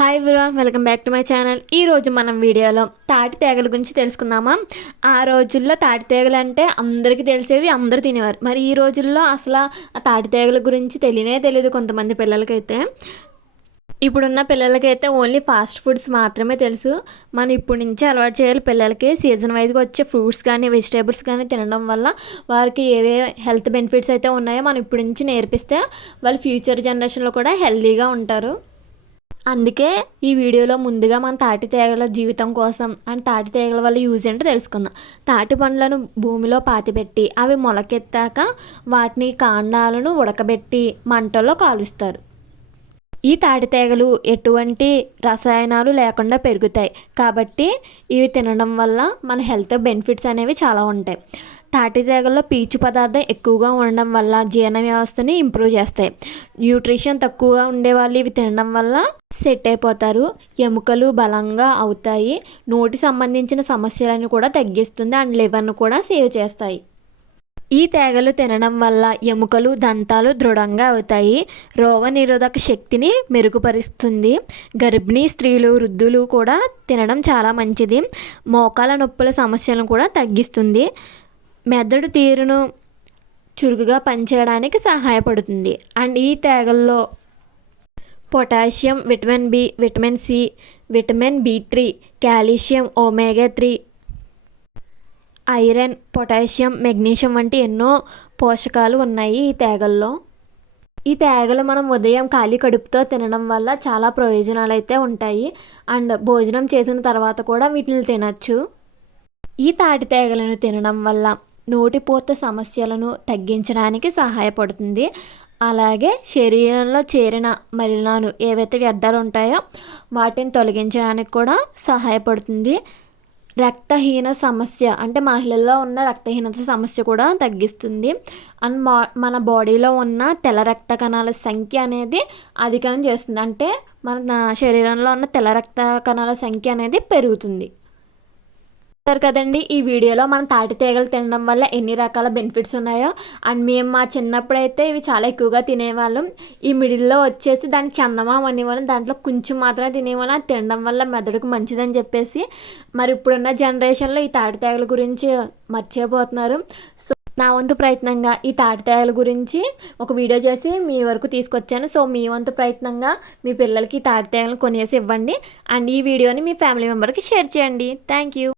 Hi everyone, welcome back to my channel. ఈరోజు మనం వీడియోలో తాటి తేగల గురించి తెలుసుకుందామా. ఆ రోజుల్లో తాటి తేగలు అంటే అందరికీ తెలిసేవి, అందరూ తినేవారు. మరి ఈ రోజుల్లో అసలు ఆ తాటి తేగల గురించి తెలియదు కొంతమంది పిల్లలకైతే. ఇప్పుడున్న పిల్లలకైతే ఓన్లీ ఫాస్ట్ ఫుడ్స్ మాత్రమే తెలుసు. మనం ఇప్పటి నుంచి అలవాటు చేయాలి పిల్లలకి. సీజన్ వైజ్గా వచ్చే ఫ్రూట్స్ కానీ వెజిటేబుల్స్ కానీ తినడం వల్ల వారికి ఏవే హెల్త్ బెనిఫిట్స్ అయితే ఉన్నాయో మనం ఇప్పటి నుంచి నేర్పిస్తే వాళ్ళు ఫ్యూచర్ జనరేషన్లో కూడా హెల్తీగా ఉంటారు. అందుకే ఈ వీడియోలో ముందుగా మన తాటి తేగల జీవితం కోసం అండ్ తాటి తేగల వల్ల యూజ్ ఏంటో తెలుసుకుందాం. తాటి పండ్లను భూమిలో పాతిపెట్టి అవి మొలకెత్తాక వాటిని కాండాలను ఉడకబెట్టి మంటల్లో కాలుస్తారు. ఈ తాటి తేగలు ఎటువంటి రసాయనాలు లేకుండా పెరుగుతాయి కాబట్టి ఇవి తినడం వల్ల మన హెల్త్ బెనిఫిట్స్ అనేవి చాలా ఉంటాయి. తాటి తేగల్లో పీచు పదార్థం ఎక్కువగా ఉండడం వల్ల జీర్ణ వ్యవస్థని ఇంప్రూవ్ చేస్తాయి. న్యూట్రిషన్ తక్కువగా ఉండేవాళ్ళు ఇవి తినడం వల్ల సెట్ అయిపోతారు. ఎముకలు బలంగా అవుతాయి. నోటి సంబంధించిన సమస్యలను కూడా తగ్గిస్తుంది అండ్ లివర్ను కూడా సేవ్ చేస్తాయి. ఈ తేగలు తినడం వల్ల ఎముకలు దంతాలు దృఢంగా అవుతాయి. రోగనిరోధక శక్తిని మెరుగుపరుస్తుంది. గర్భిణీ స్త్రీలు వృద్ధులు కూడా తినడం చాలా మంచిది. మోకాల నొప్పుల సమస్యలను కూడా తగ్గిస్తుంది. మెదడు తీరును చురుకుగా పనిచేయడానికి సహాయపడుతుంది. అండ్ ఈ తేగల్లో potassium, vitamin B, vitamin C, vitamin బి3, calcium, omega 3, iron, potassium, magnesium వంటి ఎన్నో పోషకాలు ఉన్నాయి ఈ తేగల్లో. ఈ తేగలు మనం ఉదయం ఖాళీ కడుపుతో తినడం వల్ల చాలా ప్రయోజనాలు అయితే ఉంటాయి. అండ్ భోజనం చేసిన తర్వాత కూడా వీటిని తినచ్చు. ఈ తాటి తేగలను తినడం వల్ల నోటిపూత సమస్యలను తగ్గించడానికి సహాయపడుతుంది. అలాగే శరీరంలో చేరిన మలినాలు ఏవైతే వ్యర్థాలు ఉంటాయో వాటిని తొలగించడానికి కూడా సహాయపడుతుంది. రక్తహీన సమస్య అంటే మహిళల్లో ఉన్న రక్తహీనత సమస్య కూడా తగ్గిస్తుంది. అండ్ మన బాడీలో ఉన్న తెల్ల రక్త కణాల సంఖ్య అనేది అధికం చేస్తుంది. అంటే మన శరీరంలో ఉన్న తెల్ల రక్త కణాల సంఖ్య అనేది పెరుగుతుంది. కదండి, ఈ వీడియోలో మనం తాటి తేగలు తినడం వల్ల ఎన్ని రకాల బెనిఫిట్స్ ఉన్నాయో. అండ్ మేము మా చిన్నప్పుడైతే ఇవి చాలా ఎక్కువగా తినేవాళ్ళం. ఈ మిడిల్లో వచ్చేసి దాన్ని చందమామ అనేవాళ్ళం. దాంట్లో కొంచెం మాత్రమే తినేవాళ్ళం. అది తినడం వల్ల మెదడుకు మంచిదని చెప్పేసి మరి ఇప్పుడున్న జనరేషన్లో ఈ తాటి తేగల గురించి మర్చిపోతున్నారు. సో నా వంతు ప్రయత్నంగా ఈ తాటి తేగల గురించి ఒక వీడియో చేసి మీ వరకు తీసుకొచ్చాను. సో మీ వంతు ప్రయత్నంగా మీ పిల్లలకి ఈ తాటి తేగలను కొనేసి ఇవ్వండి. అండ్ ఈ వీడియోని మీ ఫ్యామిలీ మెంబర్కి షేర్ చేయండి. Thank you.